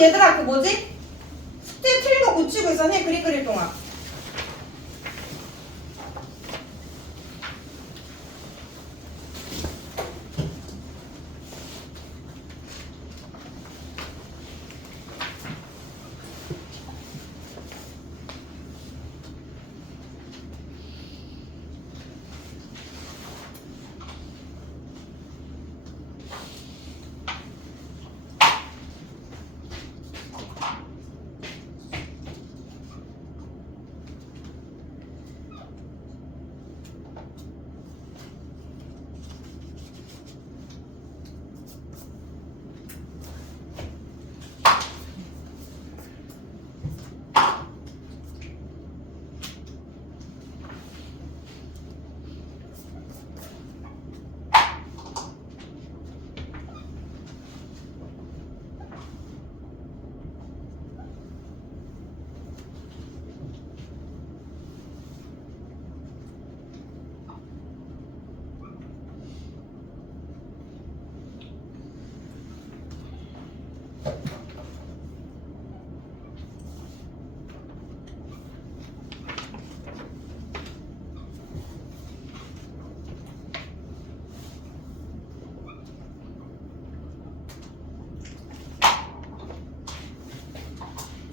얘들아 그 뭐지? 숙제 틀린 거 고치고 있었네. 그림 그릴 동안.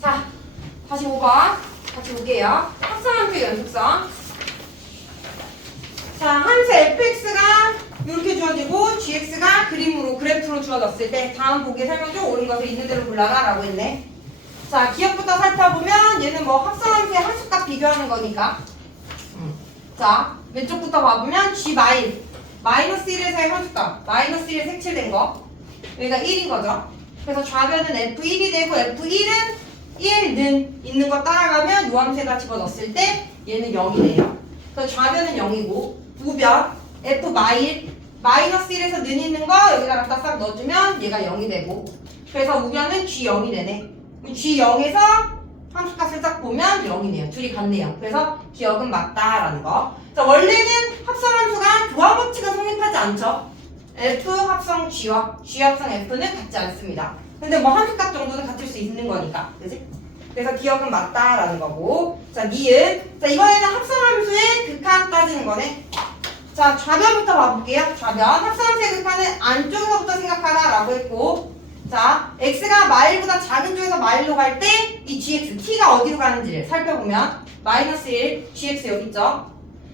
자, 다시 5번 같이 볼게요. 합성함수 연속성. 자, 함수 fx가 이렇게 주어지고 gx가 그림으로 그래프로 주어졌을 때 다음 보기에 설명 중 옳은 것을 있는 대로 골라라 라고 했네. 자, 기억부터 살펴보면 얘는 뭐 합성함수의 함수값 비교하는 거니까. 자, 왼쪽부터 봐보면 g 마이너스 1에서의 함수값 마이너스 1에 색칠된 거 여기가 1인 거죠. 그래서 좌변은 f1이 되고 f1은 1는 있는 거 따라가면 요 함수에다 집어넣었을 때 얘는 0이 돼요. 그래서 좌변은 0이고 우변 f 마이너스 1에서 는 있는 거 여기다 갖다 싹 넣어주면 얘가 0이 되고 그래서 우변은 g0이 되네. g0에서 함수값을 딱 보면 0이네요. 둘이 같네요. 그래서 기억은 맞다라는 거. 자, 원래는 합성함수가 조화 법칙은 성립하지 않죠. f 합성 g와 g 합성 f는 같지 않습니다. 근데 뭐 함수값 정도는 같을 수 있는 거니까, 그지? 그래서 기억은 맞다라는 거고. 자, 니은. 자, 이번에는 합성함수의 극한 따지는 거네. 자, 좌변부터 봐볼게요. 좌변. 합성함수의 극한은 안쪽에서부터 생각하라라고 했고, 자, x가 마일보다 작은 쪽에서 마일로 갈 때 이 gx, t가 어디로 가는지를 살펴보면 마이너스 1, gx 여기 있죠?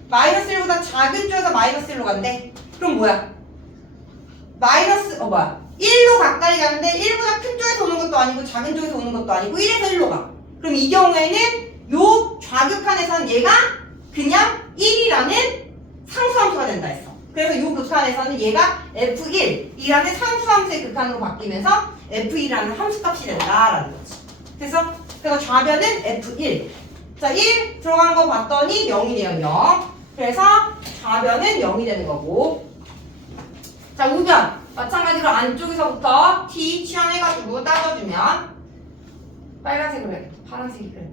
마이너스 1보다 작은 쪽에서 마이너스 1로 간대. 그럼 뭐야? 1로 가까이 가는데 1보다 큰 쪽에서 오는 것도 아니고 작은 쪽에서 오는 것도 아니고 1에서 1로 가. 그럼 이 경우에는 요 좌극한에서는 얘가 그냥 1이라는 상수함수가 된다 했어. 그래서 요 극한에서는 얘가 f1이라는 상수함수의 극한으로 바뀌면서 f1이라는 함수값이 된다라는 거지. 그래서 좌변은 f1. 자, 1 들어간 거 봤더니 0이네요. 0. 그래서 좌변은 0이 되는 거고. 자, 우변. 마찬가지로 안쪽에서부터 t 취향해가지고 따져주면 빨간색으로 해. 파란색이 그래.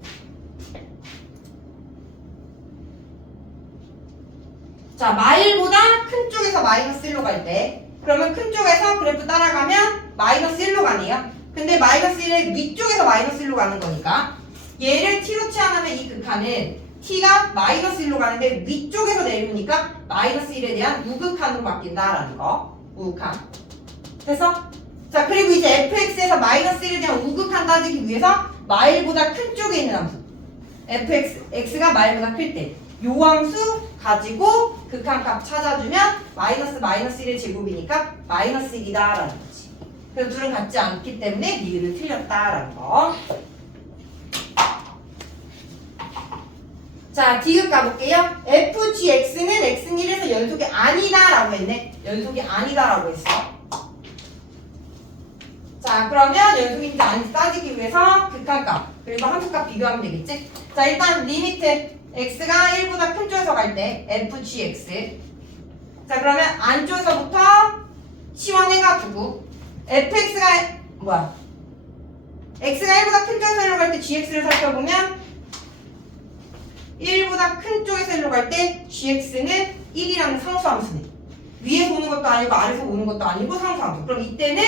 자, 마일보다 큰 쪽에서 마이너스 1로 갈 때 그러면 큰 쪽에서 그래프 따라가면 마이너스 1로 가네요. 근데 마이너스 1의 위쪽에서 마이너스 1로 가는 거니까 얘를 t로 치환하면 이 극한은 t가 마이너스 1로 가는데 위쪽에서 내려오니까 마이너스 1에 대한 우극한으로 바뀐다라는 거. 우극한. 됐어? 자, 그리고 이제 fx에서 마이너스 1에 대한 우극한 따지기 위해서 마일보다 큰 쪽에 있는 함수 x가 마일보다 클 때 요 함수 가지고 극한값 찾아주면 마이너스 1의 제곱이니까 마이너스 1이다 라는 거지. 그래서 둘은 같지 않기 때문에 니은은 틀렸다라는 거. 자, 디귿 가볼게요. fgx는 x는 1에서 연속이 아니다 라고 했네. 연속이 아니다 라고 했어. 자, 그러면 연속인지 아닌지 따지기 위해서 극한값 그리고 함수값 비교하면 되겠지. 자, 일단 리미트 x가 1보다 큰 쪽에서 갈 때 fgx. 자, 그러면 안쪽에서부터 치환해가지고 fx가 x가 1보다 큰 쪽에서 1로 갈 때 gx를 살펴보면 1보다 큰 쪽에서 1로 갈 때 gx는 1이라는 상수함수네. 위에서 오는 것도 아니고 아래에서 오는 것도 아니고 상수함수. 그럼 이때는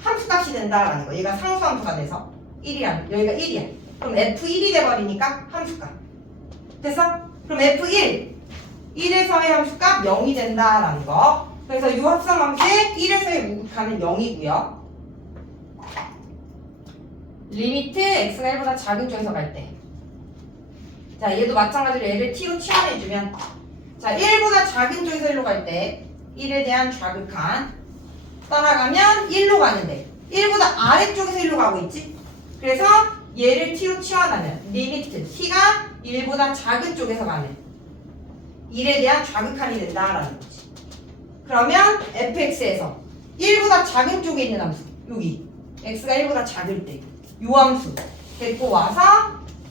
함수값이 된다라는 거. 얘가 상수함수가 돼서 1이야. 여기가 1이야. 그럼 F1이 돼버리니까 함수값. 됐어? 그럼 F1 1에서의 함수값 0이 된다라는 거. 그래서 이 합성함수의 1에서의 우극하는 0이고요. 리미트 x가 1보다 작은 쪽에서 갈 때. 자, 얘도 마찬가지로 얘를 t로 치환해주면, 자, 1보다 작은 쪽에서 1로 갈 때 1에 대한 좌극한 따라가면 1로 가는데 1보다 아래쪽에서 1로 가고 있지? 그래서 얘를 t로 치환하면 리미트 t가 1보다 작은 쪽에서 가는 1에 대한 좌극한이 된다라는 거지. 그러면 fx에서 1보다 작은 쪽에 있는 함수, 여기 x가 1보다 작을 때 요 함수 데리고 와서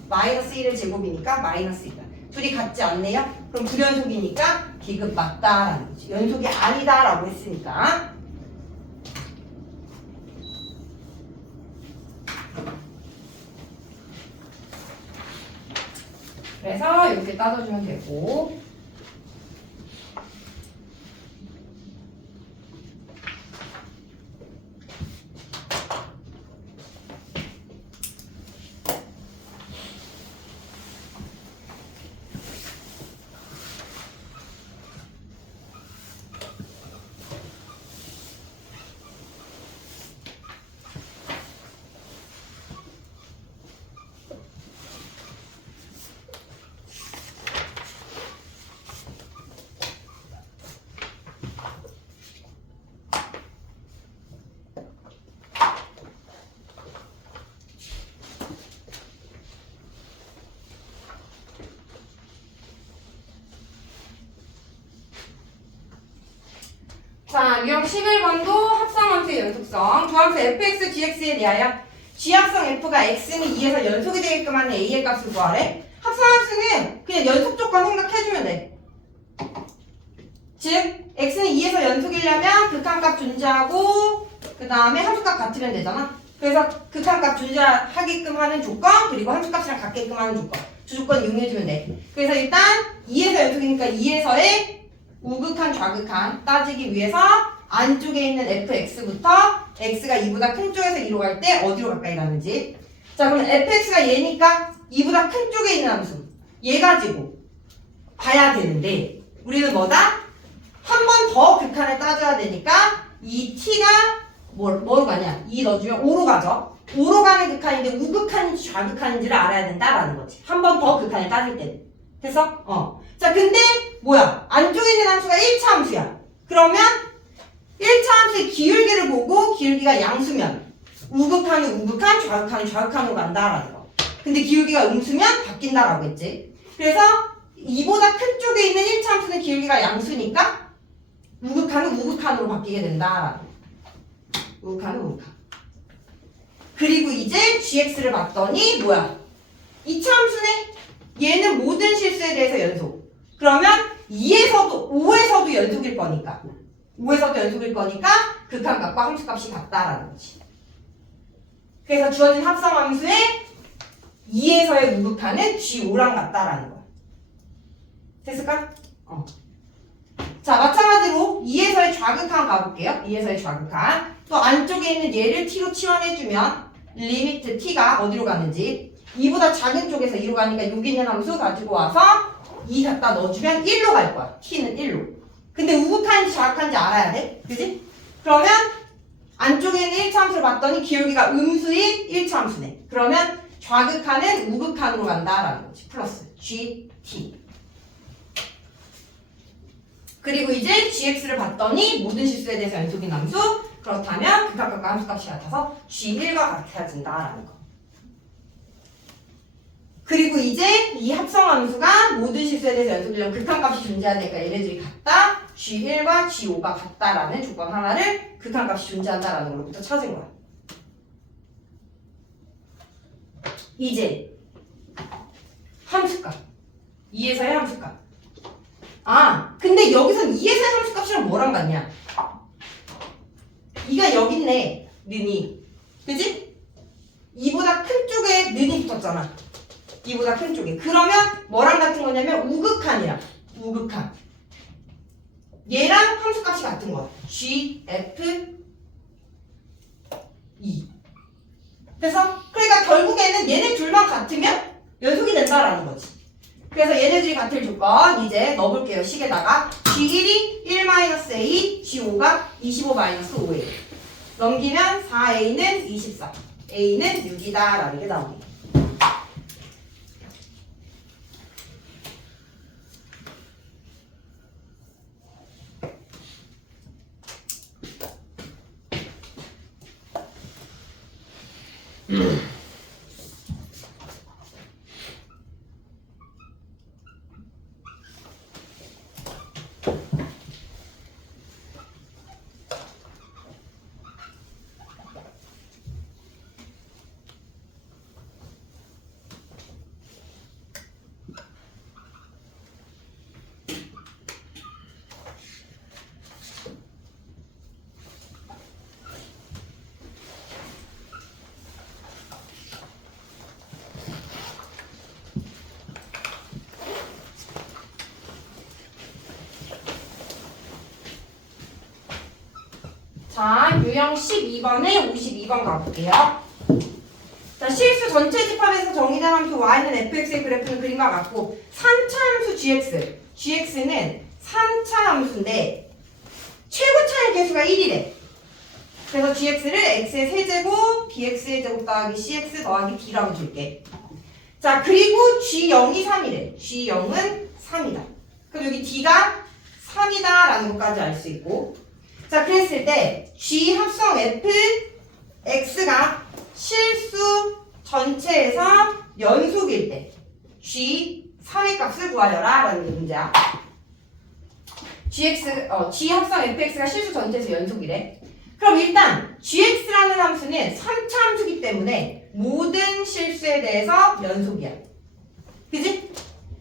마이너스 1의 제곱이니까 마이너스 1이다. 둘이 같지 않네요? 그럼 불연속이니까 기급 맞다라는 거지. 연속이 아니다라고 했으니까. 그래서 이렇게 따져주면 되고, 자, 유형 11번도 합성함수의 연속성. 조함수 fx, gx에 대하여 g합성 f가 x는 2에서 연속이 되게끔 하는 a의 값을 구하래. 합성함수는 그냥 연속 조건 생각해주면 돼. 즉, x는 2에서 연속이려면 극한값 존재하고 그 다음에 함수값 같으면 되잖아. 그래서 극한값 존재하게끔 하는 조건, 그리고 함수값이랑 같게끔 하는 조건. 두 조건 이용해주면 돼. 그래서 일단 2에서 연속이니까 2에서의 우극한 좌극한 따지기 위해서 안쪽에 있는 fx부터 x가 2보다 큰 쪽에서 2로 갈 때 어디로 가까이 가는지. 자, 그럼 fx가 얘니까 2보다 큰 쪽에 있는 함수 얘 가지고 봐야 되는데 우리는 뭐다? 한 번 더 극한을 따져야 되니까 이 t가 뭐로 가냐? 2 넣어주면 5로 가죠. 5로 가는 극한인데 우극한인지 좌극한인지를 알아야 된다라는 거지. 한 번 더 극한을 따질 때는. 됐어? 자, 근데 뭐야? 안쪽에 있는 함수가 1차 함수야. 그러면 1차 함수의 기울기를 보고 기울기가 양수면 우극한은 우극한, 좌극한은 좌극한으로 간다라는 거. 근데 기울기가 음수면 바뀐다라고 했지. 그래서 2보다 큰 쪽에 있는 1차 함수는 기울기가 양수니까 우극한은 우극한으로 바뀌게 된다라는 거. 우극한은 우극한. 그리고 이제 gx를 봤더니 뭐야? 2차 함수네? 얘는 모든 실수에 대해서 연속. 그러면 2에서도 5에서도 연속일 거니까 5에서도 연속일 거니까 극한값과 함수값이 같다라는 거지. 그래서 주어진 합성함수의 2에서의 우극한은 G5랑 같다라는 거야. 됐을까? 자, 마찬가지로 2에서의 좌극한 가볼게요. 2에서의 좌극한. 또 안쪽에 있는 얘를 t로 치환해주면 리미트 t가 어디로 가는지 2보다 작은 쪽에서 2로 가니까 여기 있는 함수 가지고 와서 2 갖다 넣어주면 1로 갈 거야. t는 1로. 근데 우극한인지 좌극한인지 알아야 돼. 그지? 그러면 안쪽에 있는 1차 함수를 봤더니 기울기가 음수인 1차 함수네. 그러면 좌극한은 우극한으로 간다라는 거지. 플러스 gt. 그리고 이제 gx를 봤더니 모든 실수에 대해서 연속인 함수. 그렇다면 극한값과 함수값이 같아서 g1과 같아진다라는 거. 그리고 이제 이 합성함수가 모든 실수에 대해서 연속이려면 극한값이 존재하니까 얘네들이 같다. G1과 G5가 같다라는 조건 하나를 극한값이 존재한다라는 걸로부터 찾은 거야. 이제 함수값. 2에서의 함수값. 아, 근데 여기선 2에서의 함수값이랑 뭐랑 같냐? 2가 여기 있네. 는이. 그지? 2보다 큰 쪽에 는이 붙었잖아. 2보다 큰 쪽에. 그러면 뭐랑 같은 거냐면 우극한이랑 우극한. 얘랑 함수값이 같은 거야. G, F 2. 그래서 그러니까 결국에는 얘네 둘만 같으면 연속이 된다라는 거지. 그래서 얘네들이 같을 조건 이제 넣어볼게요. 식에다가 G1이 1-A, G5가 25-5예요. 넘기면 4A는 24, A는 6이다 라는 게 나옵니다. 자, 유형 12번에 52번 가볼게요. 자, 실수 전체 집합에서 정의된 함수 y는 fx의 그래프는 그림과 같고 3차 함수 gx는 3차 함수인데 최고차의 개수가 1이래. 그래서 gx를 x의 세제곱 bx의 제곱 더하기 cx 더하기 b라고 줄게. 자, 그리고 g0이 3이래. g0은 3이다. 그럼 여기 d가 3이다 라는 것까지 알 수 있고, 자, 그랬을 때 G 합성 F X가 실수 전체에서 연속일 때 G 3의 값을 구하여라 라는 문제야. G 합성 FX가 실수 전체에서 연속이래. 그럼 일단 GX라는 함수는 3차 함수기 때문에 모든 실수에 대해서 연속이야. 그지?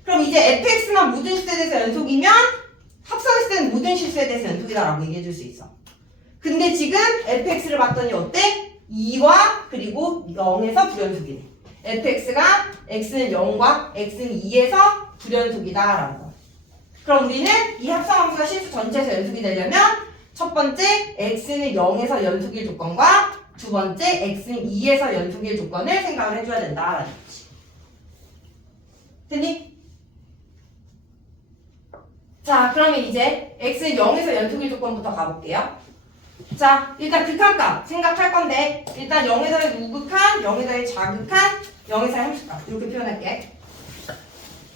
그럼 이제 FX만 모든 실수에 대해서 연속이면 합성했을 때는 모든 실수에 대해서 연속이다라고 얘기해 줄 수 있어. 근데 지금 fx를 봤더니 어때? 2와 그리고 0에서 불연속이네. fx가 x는 0과 x는 2에서 불연속이다라는 거. 그럼 우리는 이 합성함수가 실수 전체에서 연속이 되려면 첫 번째 x는 0에서 연속일 조건과 두 번째 x는 2에서 연속일 조건을 생각을 해줘야 된다라는 거지. 됐니? 자, 그러면 이제 x는 0에서 연속일 조건부터 가볼게요. 자, 일단 극한값 생각할 건데 일단 0에서의 우극한, 0에서의 자극한, 0에서의 함수값 이렇게 표현할게.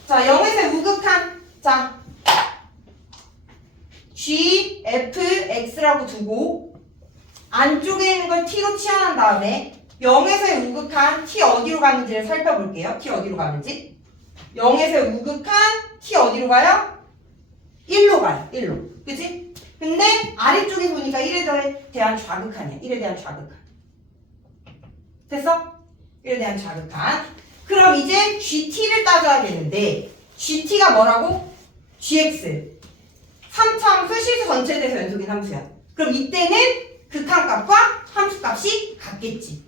자, 0에서의 우극한, 자 g, f, x라고 두고 안쪽에 있는 걸 t로 치환한 다음에 0에서의 우극한 t 어디로 가는지를 살펴볼게요. t 어디로 가는지. 0에서의 우극한 t 어디로 가요? 1로 가요. 1로. 그치? 근데 아래쪽에 보니까 1에 대한 좌극한이야. 1에 대한 좌극한. 됐어? 1에 대한 좌극한. 그럼 이제 GT를 따져야겠는데 GT가 뭐라고? GX. 3차 함수 실수 전체에 대해서 연속인 함수야. 그럼 이때는 극한값과 함수값이 같겠지.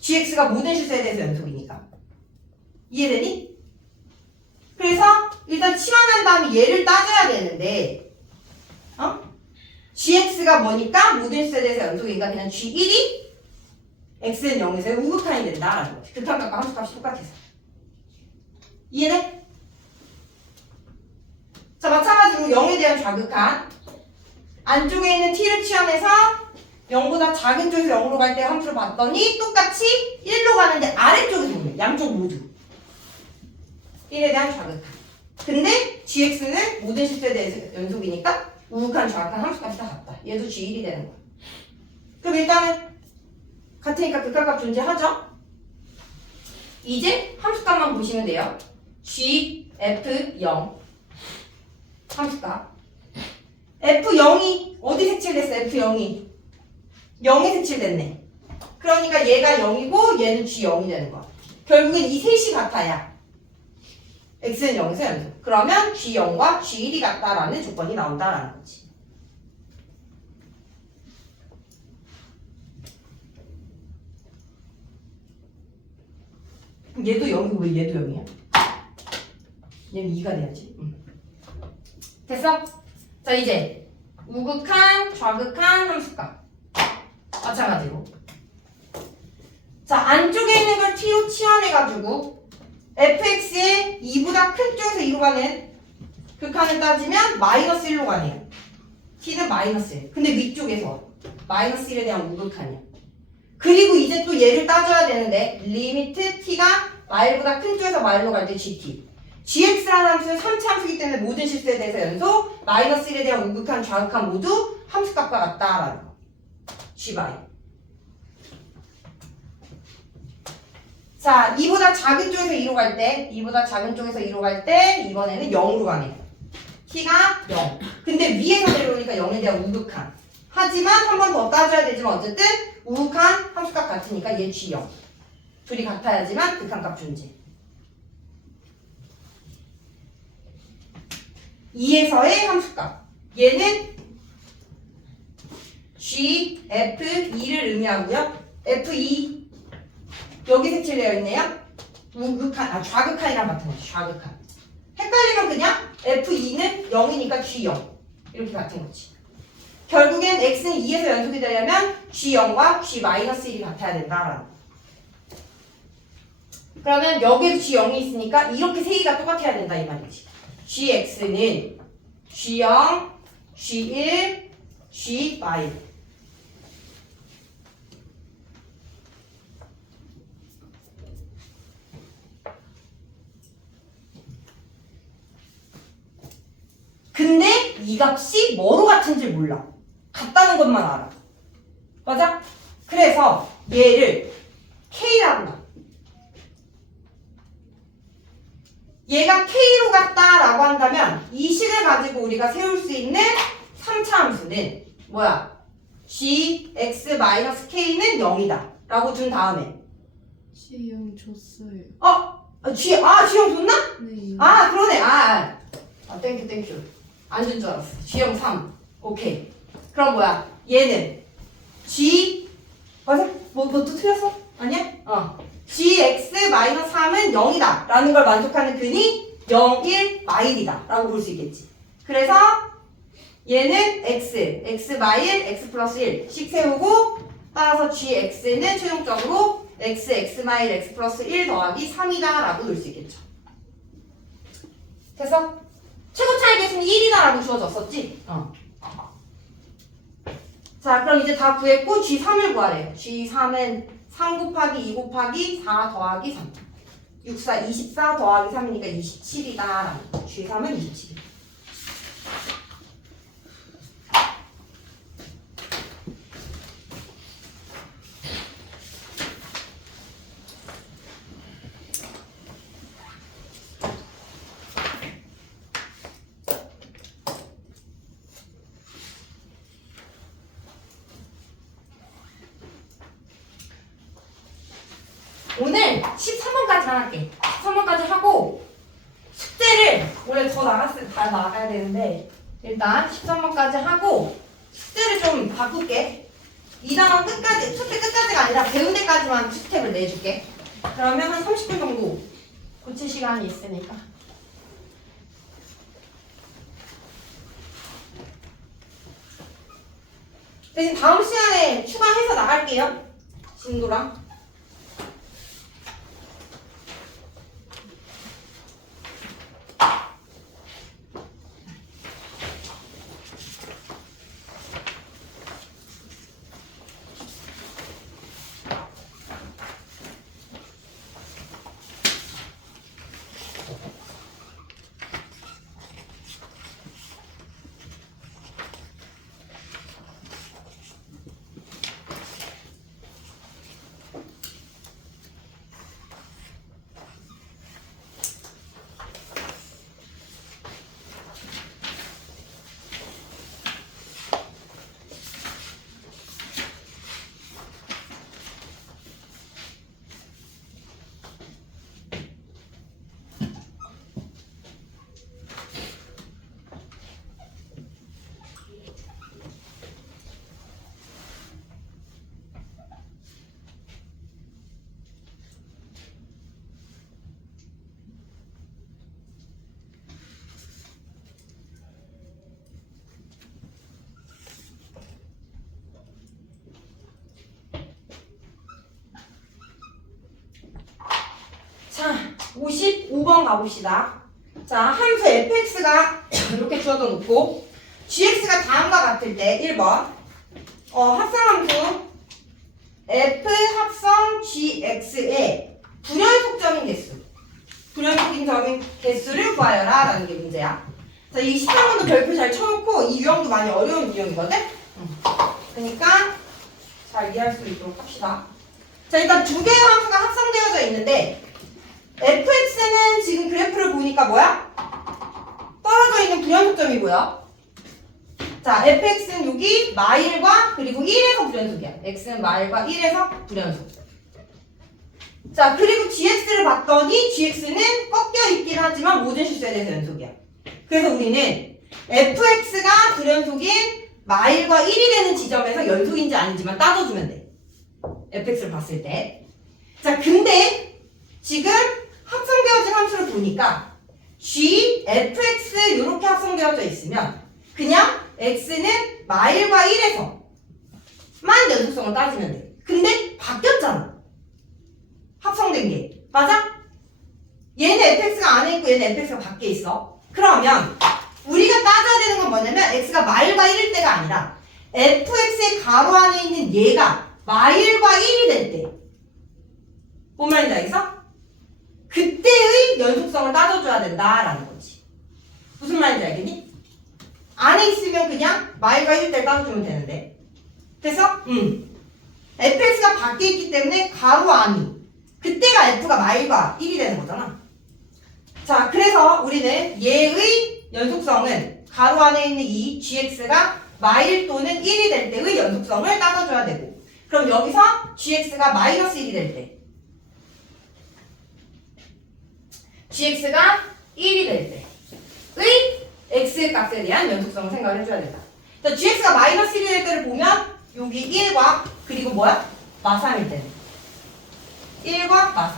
GX가 모든 실수에 대해서 연속이니까. 이해되니? 그래서 일단 치환한 다음에 얘를 따져야 되는데 gx가 뭐니까 모든 실수에 대해서 연속이니까 그냥 g1이 x는 0에서 우극한이 된다라는 거지. 극한값과 함수값이 똑같아서. 이해돼? 자, 마찬가지로 0에 대한 좌극한. 안쪽에 있는 t를 치환해서 0보다 작은 쪽에서 0으로 갈 때 함수를 봤더니 똑같이 1로 가는데 아래쪽에서 오네. 양쪽 모두. 1에 대한 좌극한. 근데 gx는 모든 실수에 대해서 연속이니까 우극한 좌극한 함수값이 다 같다. 얘도 g1이 되는 거야. 그럼 일단은 같으니까 극한값 존재하죠? 이제 함수값만 보시면 돼요. g, f, 0 함수값. f0이 어디 색칠됐어? f0이 0에 색칠됐네. 그러니까 얘가 0이고 얘는 g0이 되는 거야. 결국엔 이 셋이 같아야 x는 0에서 연속. 그러면 g0과 g1이 같다라는 조건이 나온다라는 거지. 얘도 0이고 왜 얘도 0이야? 얘는 2가 돼야지. 됐어? 자, 이제 우극한, 좌극한 함수값 마찬가지로 자, 안쪽에 있는 걸 t로 치환해가지고 fx의 2보다 큰 쪽에서 2로 가는 극한을 따지면 마이너스 1로 가네요. t는 마이너스 1. 근데 위쪽에서 마이너스 1에 대한 우극한이야. 그리고 이제 또 얘를 따져야 되는데 리미트 t가 마일보다 큰 쪽에서 마일로 갈 때 gt. gx라는 함수는 3차 함수이기 때문에 모든 실수에 대해서 연속 마이너스 1에 대한 우극한, 좌극한 모두 함수값과 같다라는 거. g 바이. 자, 2보다 작은 쪽에서 2로 갈 때, 2보다 작은 쪽에서 2로 갈 때 이번에는 0으로 가네요. t가 0. 근데 위에서 내려오니까 0에 대한 우극한. 하지만 한 번 더 따져야 되지만 어쨌든 우극한 함수값 같으니까 얘 G0. 둘이 같아야지만 극한값 존재. 2에서의 함수값. 얘는 G, F2를 의미하고요. F2 여기 색칠되어 있네요. 우극한, 좌극한이랑 같은 거죠. 좌극한. 헷갈리면 그냥 F2는 0이니까 G0 이렇게 같은 거지. 결국엔 x는 2에서 연속이 되려면 g0과 g-1이 같아야 된다라는 거. 그러면 여기에도 g0이 있으니까 이렇게 세 개가 똑같아야 된다 이 말이지. gx는 g0, g1, g-. 근데 이 값이 뭐로 같은지 몰라. 같다는 것만 알아. 맞아? 그래서 얘를 K라고 봐. 얘가 K로 같다라고 한다면 이 식을 가지고 우리가 세울 수 있는 3차 함수는 뭐야? gx-k는 0이다 라고 준 다음에 G0 줬어요. G형 줬나? 네. 그러네. 땡큐. 안 준 줄 알았어. G형 3. 오케이. 그럼 뭐야? 얘는 G 맞아? 뭐 또 틀렸어? 아니야? gx-3은 0이다 라는 걸 만족하는 근이 0, 1, 마일이다 라고 볼 수 있겠지. 그래서 얘는 x 마일, x 플러스 1씩 세우고 따라서 gx는 최종적으로 x 마일, x 플러스 1 더하기 3이다 라고 놓을 수 있겠죠. 됐어? 최고 차이 계수는 1이다 라고 주어졌었지? 자, 그럼 이제 다 구했고 G3을 구하래요. G3은 3 곱하기 2 곱하기 4 더하기 3. 6, 4, 24 더하기 3이니까 27이다 라는 거. G3은 27. 오늘 13번까지만 할게. 13번까지 하고 숙제를 원래 더 나갔을 때 다 나가야 되는데 일단 13번까지 하고 숙제를 좀 바꿀게. 2단원 끝까지, 숙제 끝까지가 아니라 배운 데까지만 스텝을 내줄게. 그러면 한 30분 정도 고칠 시간이 있으니까. 대신 다음 시간에 추가해서 나갈게요. 진도랑. 55번 가봅시다. 자, 함수 fx가 이렇게 주어져 놓고 gx가 다음과 같을 때 1번 합성함수 f 합성 gx의 불연속점인 개수, 불연속인 점인 개수를 구하여라 라는 게 문제야. 자, 이 13번도 별표 잘 쳐놓고 이 유형도 많이 어려운 유형이거든? 그러니까 잘 이해할 수 있도록 합시다. 자, 일단 두 개의 함수가 합성되어져 있는데 fx는 지금 그래프를 보니까 뭐야? 떨어져 있는 불연속점이고요. 자, fx는 여기 마일과 그리고 1에서 불연속이야. x는 마일과 1에서 불연속. 자, 그리고 gx를 봤더니 gx는 꺾여 있긴 하지만 모든 실수에 대해서 연속이야. 그래서 우리는 fx가 불연속인 마일과 1이 되는 지점에서 연속인지 아닌지만 따져주면 돼. fx를 봤을 때. 자, 근데 지금 합성되어진 함수를 보니까 g, fx 이렇게 합성되어져 있으면 그냥 x는 마일과 1에서만 연속성을 따지면 돼. 근데 바뀌었잖아. 합성된 게. 맞아? 얘는 fx가 안에 있고 얘는 fx가 밖에 있어. 그러면 우리가 따져야 되는 건 뭐냐면 x가 마일과 1일 때가 아니라 fx의 가로 안에 있는 얘가 마일과 1이 될 때. 뭔 말인지 알겠어? 그때의 연속성을 따져줘야 된다라는 거지. 무슨 말인지 알겠니? 안에 있으면 그냥 마일과 1일 때 따져주면 되는데. 됐어? fx가 밖에 있기 때문에 가로 안이. 그때가 f가 마일과 1이 되는 거잖아. 자, 그래서 우리는 얘의 연속성은 가로 안에 있는 이 gx가 마일 또는 1이 될 때의 연속성을 따져줘야 되고, 그럼 여기서 gx가 마이너스 1이 될 때, gx가 1이 될 때의 x 값에 대한 연속성을 생각을 해줘야 된다. 자, gx가 마이너스 1이 될 때를 보면 여기 1과 그리고 뭐야? 마3일 때는 1과 마3,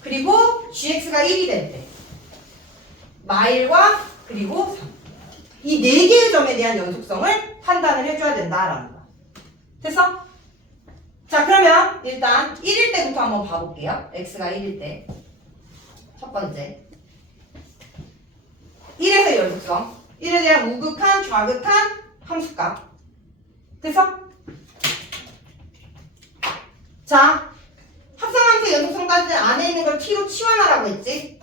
그리고 gx가 1이 될 때 마일과 그리고 3, 이 4개의 점에 대한 연속성을 판단을 해줘야 된다라는 거야. 됐어? 자, 그러면 일단 1일 때부터 한번 봐볼게요. x가 1일 때 첫 번째 1에서의 연속성, 1에 대한 우극한, 좌극한 함수값. 됐어? 자, 합성함수의 연속성 따질 때 안에 있는 걸 t로 치환하라고 했지?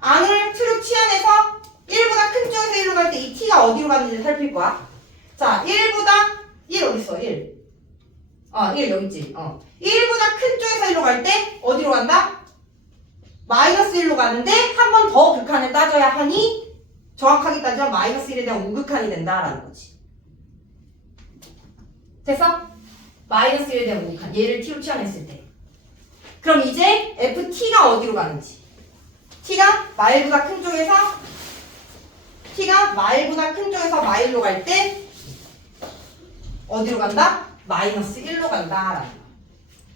안을 t로 치환해서 1보다 큰 쪽에서 1로 갈 때 이 t가 어디로 가는지 살필 거야. 자, 1보다 1 어딨어? 1. 1 여기 있지. 1보다 큰 쪽에서 1로 갈 때 어디로 간다? 마이너스 1로 가는데 한 번 더 극한을 따져야 하니 정확하게 따지면 마이너스 1에 대한 우극한이 된다라는 거지. 됐어? 마이너스 1에 대한 우극한. 얘를 t로 치환했을 때. 그럼 이제 ft가 어디로 가는지. t가 마일보다 큰 쪽에서 마일로 갈 때 어디로 간다? 마이너스 1로 간다라는 거야.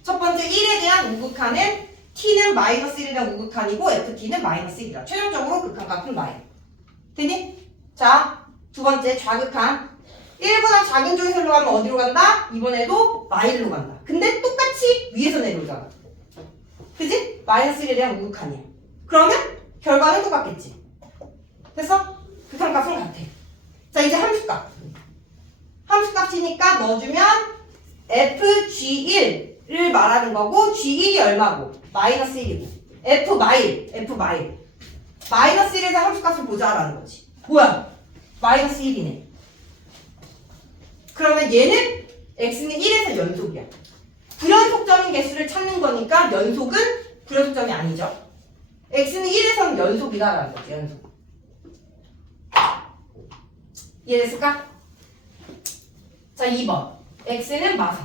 첫 번째 1에 대한 우극한은 t는 마이너스 1에 대한 우극한이고 ft는 마이너스 1이다. 최종적으로 극한값은 마이너스. 되니? 자, 두 번째 좌극한. 1보다 작은 쪽에서 1로 가면 어디로 간다? 이번에도 마일로 간다. 근데 똑같이 위에서 내려오잖아. 그지? 마이너스 1에 대한 우극한이야. 그러면 결과는 똑같겠지. 됐어? 극한값은 같아. 자, 이제 함수값. 함수값이니까 넣어주면 fg1을 말하는 거고 g1이 얼마고? 마이너스 1이고 f 마일 마이너스 1에서 함수값을 보자라는 거지. 뭐야? 마이너스 1이네. 그러면 얘는 x는 1에서 연속이야. 불연속점인 개수를 찾는 거니까 연속은 불연속점이 아니죠. x는 1에서는 연속이다라는 거지. 연속. 이해됐을까? 자, 2번 x는 마3,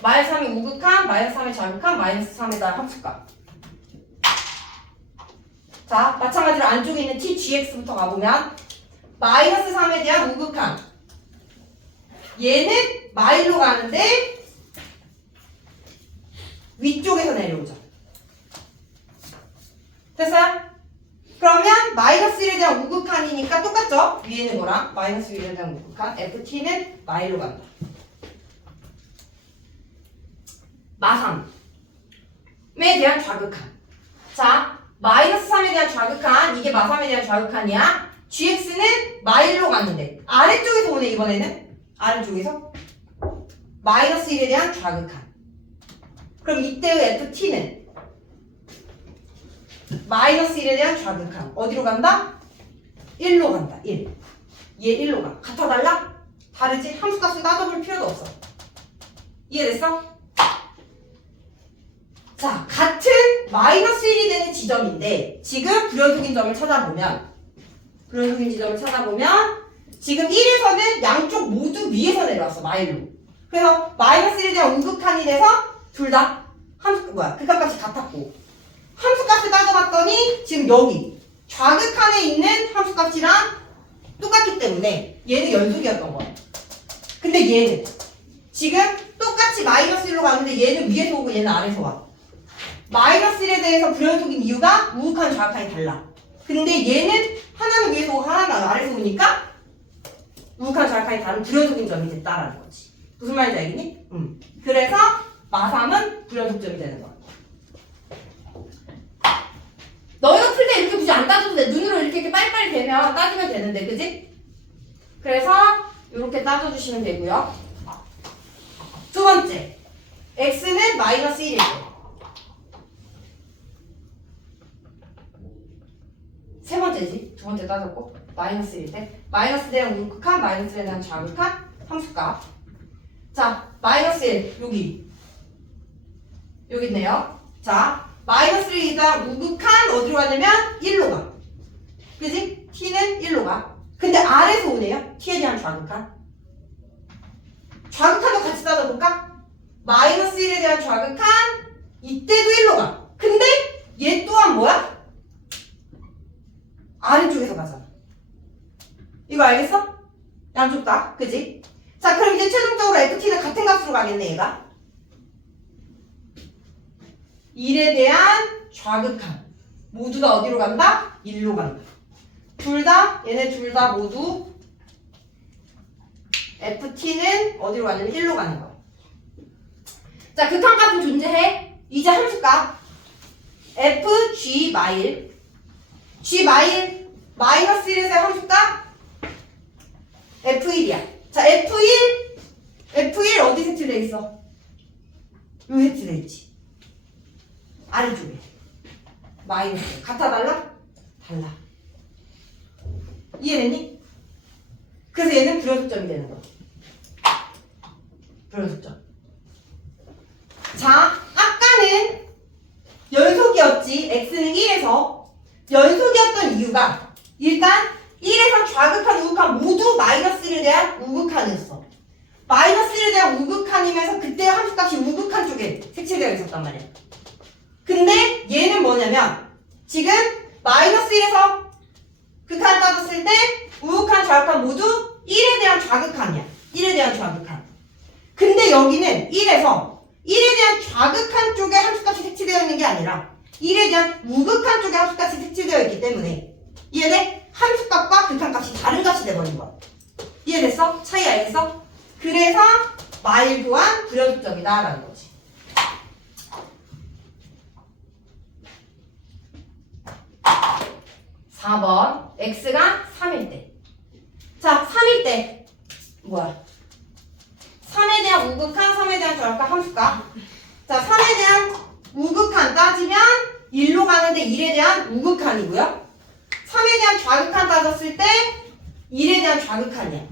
마이너스 3의 우극한, 마이너스 3의 좌극한, 마이너스 3에다 함수값. 자, 마찬가지로 안쪽에 있는 t, gx부터 가보면 마이너스 3에 대한 우극한, 얘는 마일로 가는데 위쪽에서 내려오죠. 됐어요? 그러면 마이너스 1에 대한 우극한이니까 똑같죠? 위에 있는 거랑 마이너스 1에 대한 우극한 ft는 마일로 간다. 마3에 대한 좌극한, 이게 마삼에 대한 좌극한이야. gx는 마일로 갔는데 아래쪽에서 오네 이번에는. 아래쪽에서 마이너스 1에 대한 좌극한. 그럼 이때의 ft는 마이너스 1에 대한 좌극한. 어디로 간다? 1로 간다. 1. 얘 1로 가. 같아 달라? 다르지? 함수값을 따져볼 필요도 없어. 이해됐어? 자, 같은 마이너스 1이 되는 지점인데 지금 불연속인 점을 찾아보면 지금 1에서는 양쪽 모두 위에서 내려왔어. 마일로. 그래서 마이너스 1에 대한 우극한이 돼서 둘 다 극한값이 같았고 함수값을 따져봤더니 지금 여기 좌극한에 있는 함수값이랑 똑같기 때문에 얘는 연속이었던 거야. 근데 얘는 지금 똑같이 마이너스 1로 가는데 얘는 위에서 오고 얘는 아래서 와. 마이너스 1에 대해서 불연속인 이유가 우극한 좌극한이 달라. 근데 얘는 하나는 위에서 오고 하나는 아래서 오니까 우극한 좌극한이 다른 불연속인 점이 됐다라는 거지. 무슨 말인지 알겠니? 그래서 마삼은 불연속점이 되는 거야. 너희가 풀 때 이렇게 굳이 안 따져도 돼. 눈으로 이렇게 빨리빨리 되면 따지면 되는데, 그지? 그래서 이렇게 따져주시면 되고요. 두 번째, x는 마이너스 1일 때. 세 번째지. 두 번째 따졌고 마이너스 1일 때. 마이너스에 대한 우극한, 마이너스에 대한 좌극한 함수값. 자, 마이너스 1 여기 있네요. 자, 마이너스 1에 대한 우극한 어디로 가냐면 1로 가. 그지? t는 1로 가. 근데 아래서 오네요. t에 대한 좌극한. 좌극한도 같이 따져볼까? 마이너스 1에 대한 좌극한 이때도 1로 가. 근데 얘 또한 뭐야? 아래쪽에서 가잖아. 이거 알겠어? 양쪽 다. 그지? 자, 그럼 이제 최종적으로 ft는 같은 값으로 가겠네, 얘가. 1에 대한 좌극한. 모두 다 어디로 간다? 1로 간다. 얘네 둘 다 모두 ft는 어디로 가냐면 1로 가는 거야. 자, 극한값은 존재해. 이제 함수값. f, g, 마일. g, 마일. 마이너스 1에서의 함수값 f1이야. 자, F1 어디 색칠되어 있어? 요 색칠되어 있지. 아래쪽에. 마이너스. 같아 달라? 달라. 이해됐니? 그래서 얘는 불연속점이 되는 거야. 불연속점. 자, 아까는 연속이었지. x는 1에서. 연속이었던 이유가 일단 1에서 좌극한, 우극한 모두 마이너스 1에 대한 우극한이었어. 마이너스 1에 대한 우극한이면서 그때 함수값이 우극한 쪽에 색칠되어 있었단 말이야. 근데 얘는 뭐냐면 지금 마이너스 1에서 극한을 따졌을 때 우극한, 좌극한 모두 1에 대한 좌극한이야. 1에 대한 좌극한. 근데 여기는 1에서 1에 대한 좌극한 쪽에 함수값이 색칠되어 있는 게 아니라 1에 대한 우극한 쪽에 함수값이 색칠되어 있기 때문에 이해돼? 함수값과 극한값이 다른 값이 돼버린 거야. 이해됐어? 차이 알겠어? 그래서 마일 또한 불연속점이다 라는 거지. (4번) x가 3일 때. 자, 3일 때 뭐야? 3에 대한 우극한, 3에 대한 좌극한 함수값. 자, 3에 대한 우극한 따지면 1로 가는데 1에 대한 우극한이고요. 3에 대한 좌극한 따졌을 때 1에 대한 좌극한이야.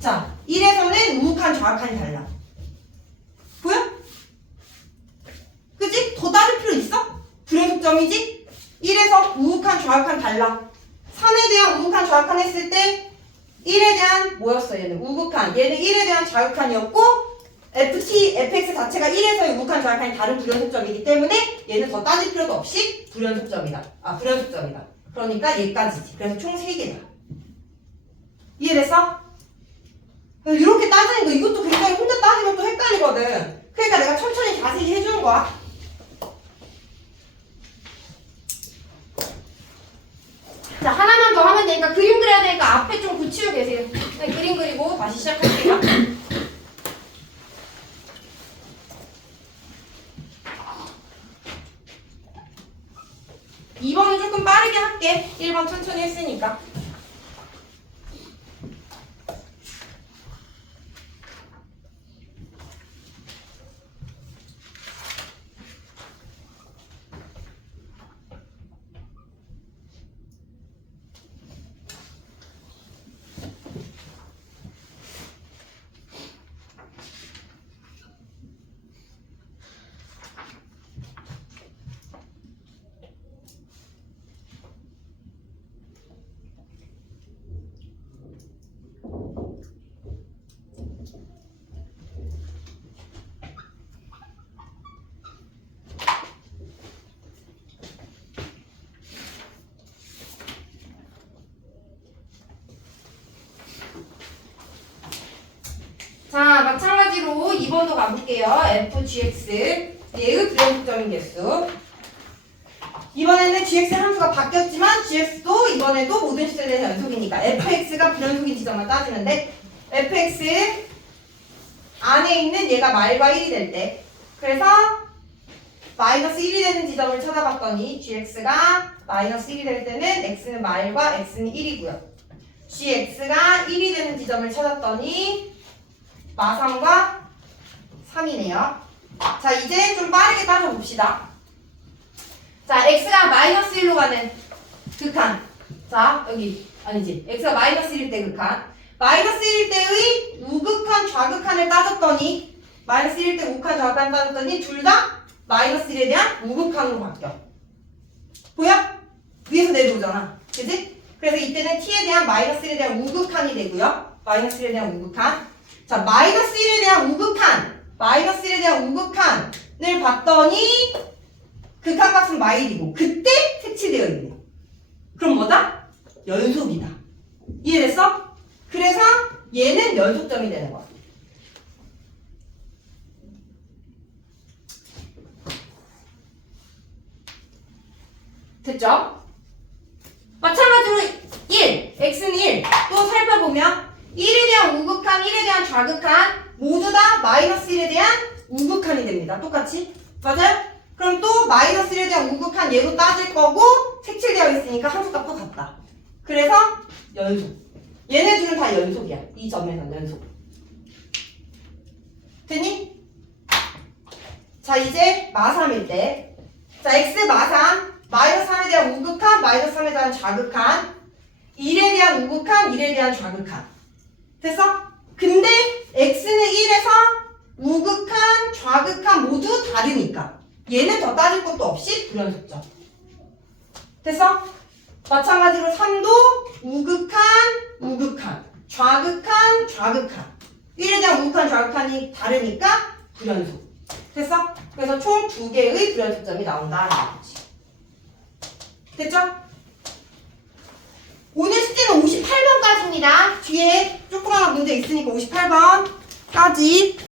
자, 1에서는 우극한, 좌극한이 달라. 보여? 그치? 더 따질 필요 있어? 불연속점이지? 1에서 우극한, 좌극한 달라. 3에 대한 우극한, 좌극한 했을 때 1에 대한 뭐였어 얘는? 우극한. 얘는 1에 대한 좌극한이었고 fx 자체가 1에서의 우극한, 좌극한이 다른 불연속점이기 때문에 얘는 더 따질 필요도 없이 불연속점이다. 불연속점이다. 그러니까 얘까지지. 그래서 총 3개다. 이해됐어? 이렇게 따지는 거 이것도 굉장히 혼자 따지면 또 헷갈리거든. 그러니까 내가 천천히 자세히 해주는 거야. 자, 하나만 더 하면 되니까 그림 그려야 되니까 앞에 좀 붙이고 계세요. 네, 그림 그리고 다시 시작할게요. 2번은 조금 빠르게 할게. 1번 천천히 했으니까. 자, 마찬가지로 2번도 가볼게요. fgx 얘의 불연속점인 개수. 이번에는 gx 함수가 바뀌었지만 gx도 이번에도 모든 시제에 대한 연속이니까 fx가 불연속인 지점만 따지면 돼. fx 안에 있는 얘가 말과 1이 될 때, 그래서 마이너스 1이 되는 지점을 찾아봤더니 gx가 마이너스 1이 될 때는 x는 말과 x는 1이고요. gx가 1이 되는 지점을 찾았더니 마삼과 3이네요. 자, 이제 좀 빠르게 따져봅시다. 자, x가 마이너스 1로 가는 극한. 자, 여기 아니지. x가 마이너스 1일 때 극한. 마이너스 1일 때의 우극한, 좌극한을 따졌더니 마이너스 1일 때 우극한, 좌극한 따졌더니 둘 다 마이너스 1에 대한 우극한으로 바뀌어. 보여? 위에서 내려오잖아. 그치? 그래서 이때는 t에 대한 마이너스 1에 대한 우극한이 되고요. 마이너스 1에 대한 우극한. 자, 마이너스 1에 대한 우극한, 마이너스 1에 대한 우극한을 봤더니 극한값은 마일이고 그때 색칠되어 있네. 그럼 뭐다? 연속이다. 이해됐어? 그래서 얘는 연속점이 되는 거야. 됐죠? 마찬가지로 1, x는 1. 또 살펴보면 1에 대한 우극한, 1에 대한 좌극한 모두 다 마이너스 1에 대한 우극한이 됩니다. 똑같이. 맞아요? 그럼 또 마이너스 1에 대한 우극한 얘로 따질 거고 색칠되어 있으니까 함수값도 같다. 그래서 연속. 얘네 둘은 다 연속이야. 이 점에서는 연속. 됐니? 자, 이제 마3일 때. 자, x 마3. 마이너스 3에 대한 우극한, 마이너스 3에 대한 좌극한. 1에 대한 우극한, 1에 대한 좌극한. 됐어? 근데 x는 1에서 우극한, 좌극한 모두 다르니까 얘는 더 따질 것도 없이 불연속점. 됐어? 마찬가지로 3도 우극한, 우극한, 좌극한, 좌극한. 1에 대한 우극한, 좌극한이 다르니까 불연속. 됐어? 그래서 총 2개의 불연속점이 나온다는 거지. 됐죠? 오늘 숙제는 58번까지입니다. 뒤에 조그마한 문제 있으니까 58번까지